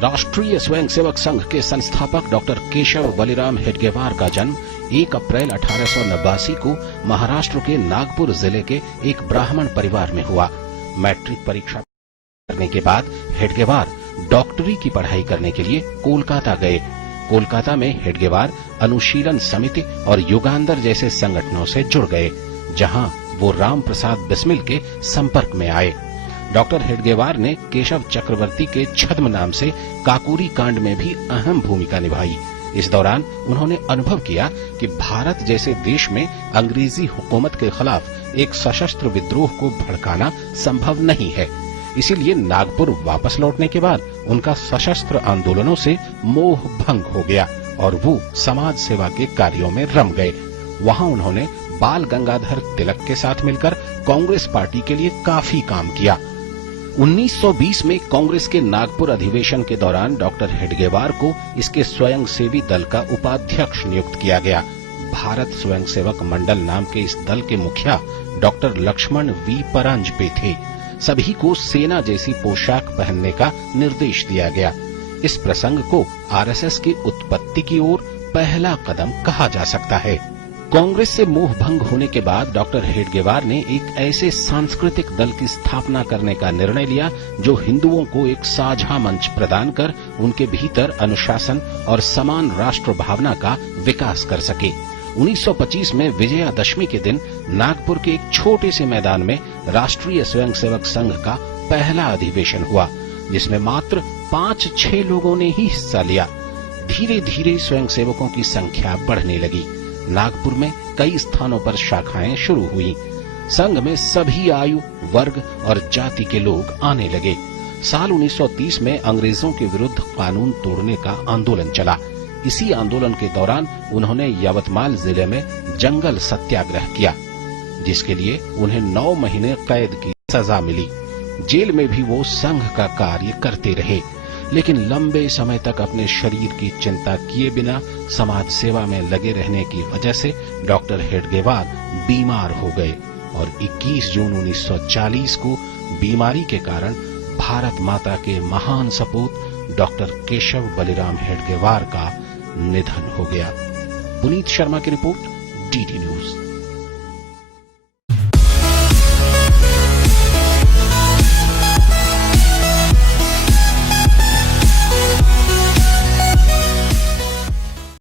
राष्ट्रीय स्वयंसेवक संघ के संस्थापक डॉक्टर केशव बलिराम हेडगेवार का जन्म 1 अप्रैल 1889 को महाराष्ट्र के नागपुर जिले के एक ब्राह्मण परिवार में हुआ। मैट्रिक परीक्षा करने के बाद हेडगेवार डॉक्टरी की पढ़ाई करने के लिए कोलकाता गए। कोलकाता में हेडगेवार अनुशीलन समिति और युगांधर जैसे संगठनों से जुड़ गए, जहां वो राम प्रसाद बिस्मिल के संपर्क में आए। डॉक्टर हेडगेवार ने केशव चक्रवर्ती के छद्म नाम से काकोरी कांड में भी अहम भूमिका निभाई। इस दौरान उन्होंने अनुभव किया कि भारत जैसे देश में अंग्रेजी हुकूमत के खिलाफ एक सशस्त्र विद्रोह को भड़काना संभव नहीं है। इसीलिए नागपुर वापस लौटने के बाद उनका सशस्त्र आंदोलनों से मोह भंग हो गया और वो समाज सेवा के कार्यों में रम गए। वहां उन्होंने बाल गंगाधर तिलक के साथ मिलकर कांग्रेस पार्टी के लिए काफी काम किया। 1920 में कांग्रेस के नागपुर अधिवेशन के दौरान डॉक्टर हेडगेवार को इसके स्वयंसेवी दल का उपाध्यक्ष नियुक्त किया गया। भारत स्वयंसेवक मंडल नाम के इस दल के मुखिया डॉक्टर लक्ष्मण वी परांजपे थे। सभी को सेना जैसी पोशाक पहनने का निर्देश दिया गया। इस प्रसंग को आरएसएस की उत्पत्ति की ओर पहला कदम कहा जा सकता है। कांग्रेस से मोह भंग होने के बाद डॉक्टर हेडगेवार ने एक ऐसे सांस्कृतिक दल की स्थापना करने का निर्णय लिया जो हिंदुओं को एक साझा मंच प्रदान कर उनके भीतर अनुशासन और समान राष्ट्र भावना का विकास कर सके। 1925 में विजयादशमी के दिन नागपुर के एक छोटे से मैदान में राष्ट्रीय स्वयंसेवक संघ का पहला अधिवेशन हुआ, जिसमें मात्र 5-6 लोगों ने ही हिस्सा लिया। धीरे धीरे स्वयंसेवकों की संख्या बढ़ने लगी। नागपुर में कई स्थानों पर शाखाएं शुरू हुई। संघ में सभी आयु, वर्ग और जाति के लोग आने लगे। साल 1930 में अंग्रेजों के विरुद्ध कानून तोड़ने का आंदोलन चला। इसी आंदोलन के दौरान उन्होंने यवतमाल जिले में जंगल सत्याग्रह किया, जिसके लिए उन्हें 9 महीने कैद की सजा मिली। जेल में भी वो संघ का कार्य करते रहे, लेकिन लंबे समय तक अपने शरीर की चिंता किए बिना समाज सेवा में लगे रहने की वजह से डॉक्टर हेडगेवार बीमार हो गए और 21 जून 1940 को बीमारी के कारण भारत माता के महान सपूत डॉक्टर केशव बलिराम हेडगेवार का निधन हो गया। पुनीत शर्मा की रिपोर्ट, डीडी न्यूज।